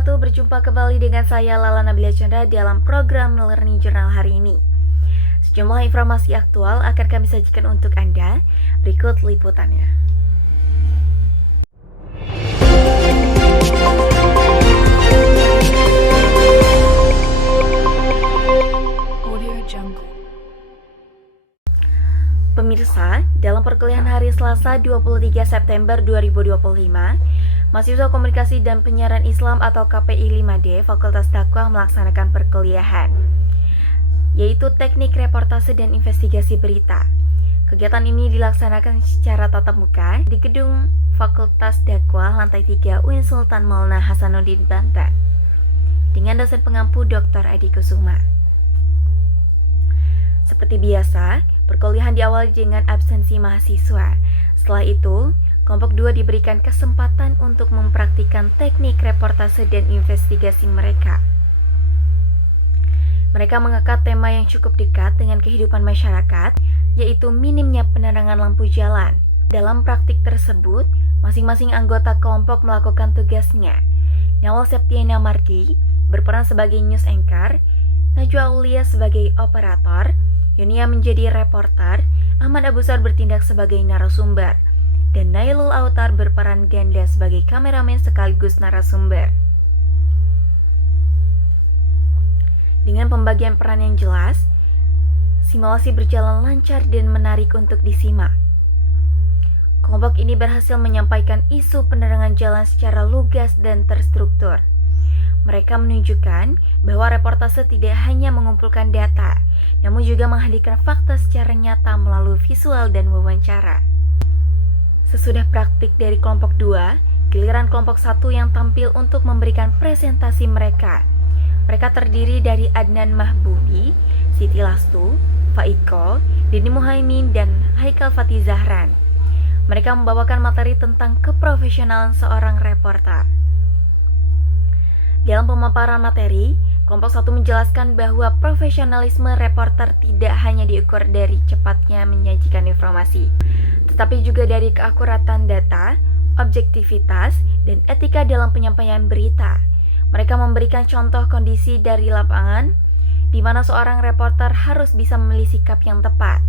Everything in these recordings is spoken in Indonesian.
wabarakatuh. Berjumpa kembali dengan saya Lala Nabila Chandra dalam program Learning Journal hari ini. Sejumlah informasi aktual akan kami sajikan untuk Anda. Berikut liputannya. Pemirsa, dalam perkuliahan hari Selasa 23 September 2025, Mahasiswa Komunikasi dan Penyiaran Islam atau KPI 5D Fakultas Dakwah melaksanakan perkuliahan, yaitu Teknik Reportase dan Investigasi Berita. Kegiatan ini dilaksanakan secara tatap muka di gedung Fakultas Dakwah lantai 3 UIN Sultan Maulana Hasanuddin Banten dengan dosen pengampu Dr. Adi Kusuma. Seperti biasa, perkuliahan diawali dengan absensi mahasiswa. Setelah itu, kelompok 2 diberikan kesempatan untuk mempraktikkan teknik reportase dan investigasi mereka. Mereka mengangkat tema yang cukup dekat dengan kehidupan masyarakat, yaitu minimnya penerangan lampu jalan. Dalam praktik tersebut, masing-masing anggota kelompok melakukan tugasnya. Nawal Septiana Mardi berperan sebagai news anchor, Najwa Aulia sebagai operator, Yunia menjadi reporter, Ahmad Abusar bertindak sebagai narasumber, dan Nailul Autar berperan ganda sebagai kameramen sekaligus narasumber. Dengan pembagian peran yang jelas, simulasi berjalan lancar dan menarik untuk disimak. Kelompok ini berhasil menyampaikan isu penerangan jalan secara lugas dan terstruktur. Mereka menunjukkan bahwa reportase tidak hanya mengumpulkan data, namun juga menghadirkan fakta secara nyata melalui visual dan wawancara. Sesudah praktik dari kelompok 2, giliran kelompok 1 yang tampil untuk memberikan presentasi mereka. Mereka terdiri dari Adnan Mahbubi, Siti Lastu, Faiko, Dini Muhaimin, dan Haikal Fatih Zahran. Mereka membawakan materi tentang keprofesionalan seorang reporter. Dalam pemaparan materi, kelompok 1 menjelaskan bahwa profesionalisme reporter tidak hanya diukur dari cepatnya menyajikan informasi, tetapi juga dari keakuratan data, objektivitas, dan etika dalam penyampaian berita. Mereka memberikan contoh kondisi dari lapangan, di mana seorang reporter harus bisa memilih sikap yang tepat.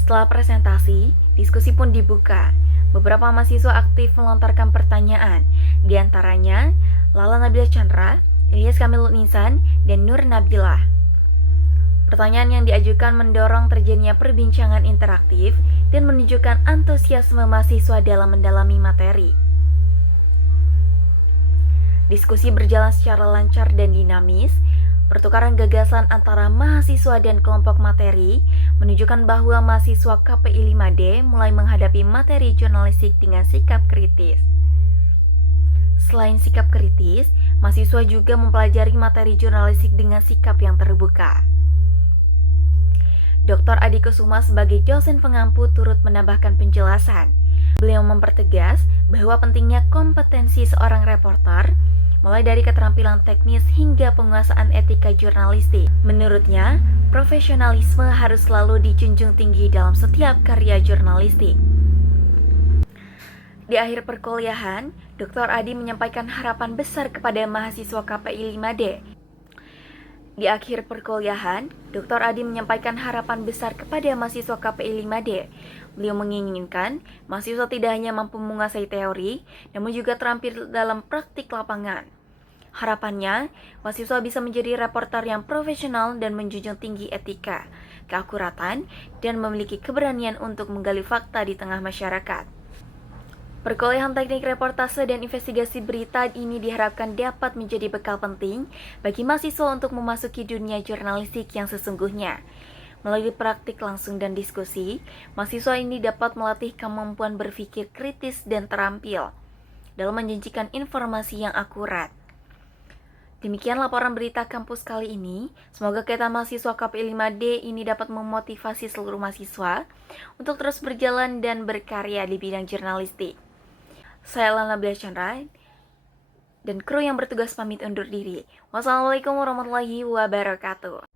Setelah presentasi, diskusi pun dibuka. Beberapa mahasiswa aktif melontarkan pertanyaan, di antaranya Lala Nabila Chandra, Ilyas Kamilul Insan, dan Nur Nabilah. Pertanyaan yang diajukan mendorong terjadinya perbincangan interaktif dan menunjukkan antusiasme mahasiswa dalam mendalami materi. Diskusi berjalan secara lancar dan dinamis. Pertukaran gagasan antara mahasiswa dan kelompok materi menunjukkan bahwa mahasiswa KPI 5D mulai menghadapi materi jurnalistik dengan sikap kritis. Selain sikap kritis, mahasiswa juga mempelajari materi jurnalistik dengan sikap yang terbuka. Dr. Adi Kusuma sebagai dosen pengampu turut menambahkan penjelasan. Beliau mempertegas bahwa pentingnya kompetensi seorang reporter, mulai dari keterampilan teknis hingga penguasaan etika jurnalistik. Menurutnya, profesionalisme harus selalu dijunjung tinggi dalam setiap karya jurnalistik. Di akhir perkuliahan, Dr. Adi menyampaikan harapan besar kepada mahasiswa KPI 5D. Di akhir perkuliahan, Dr. Adi menyampaikan harapan besar kepada mahasiswa KPI 5D. Beliau menginginkan mahasiswa tidak hanya mampu menguasai teori, namun juga terampil dalam praktik lapangan. Harapannya, mahasiswa bisa menjadi reporter yang profesional dan menjunjung tinggi etika, keakuratan, dan memiliki keberanian untuk menggali fakta di tengah masyarakat. Perkuliahan teknik reportase dan investigasi berita ini diharapkan dapat menjadi bekal penting bagi mahasiswa untuk memasuki dunia jurnalistik yang sesungguhnya. Melalui praktik langsung dan diskusi, mahasiswa ini dapat melatih kemampuan berpikir kritis dan terampil dalam menjanjikan informasi yang akurat. Demikian laporan berita kampus kali ini. Semoga kegiatan mahasiswa KPI 5D ini dapat memotivasi seluruh mahasiswa untuk terus berjalan dan berkarya di bidang jurnalistik. Saya Lala Nabila Chandra dan kru yang bertugas pamit undur diri. Wassalamualaikum warahmatullahi wabarakatuh.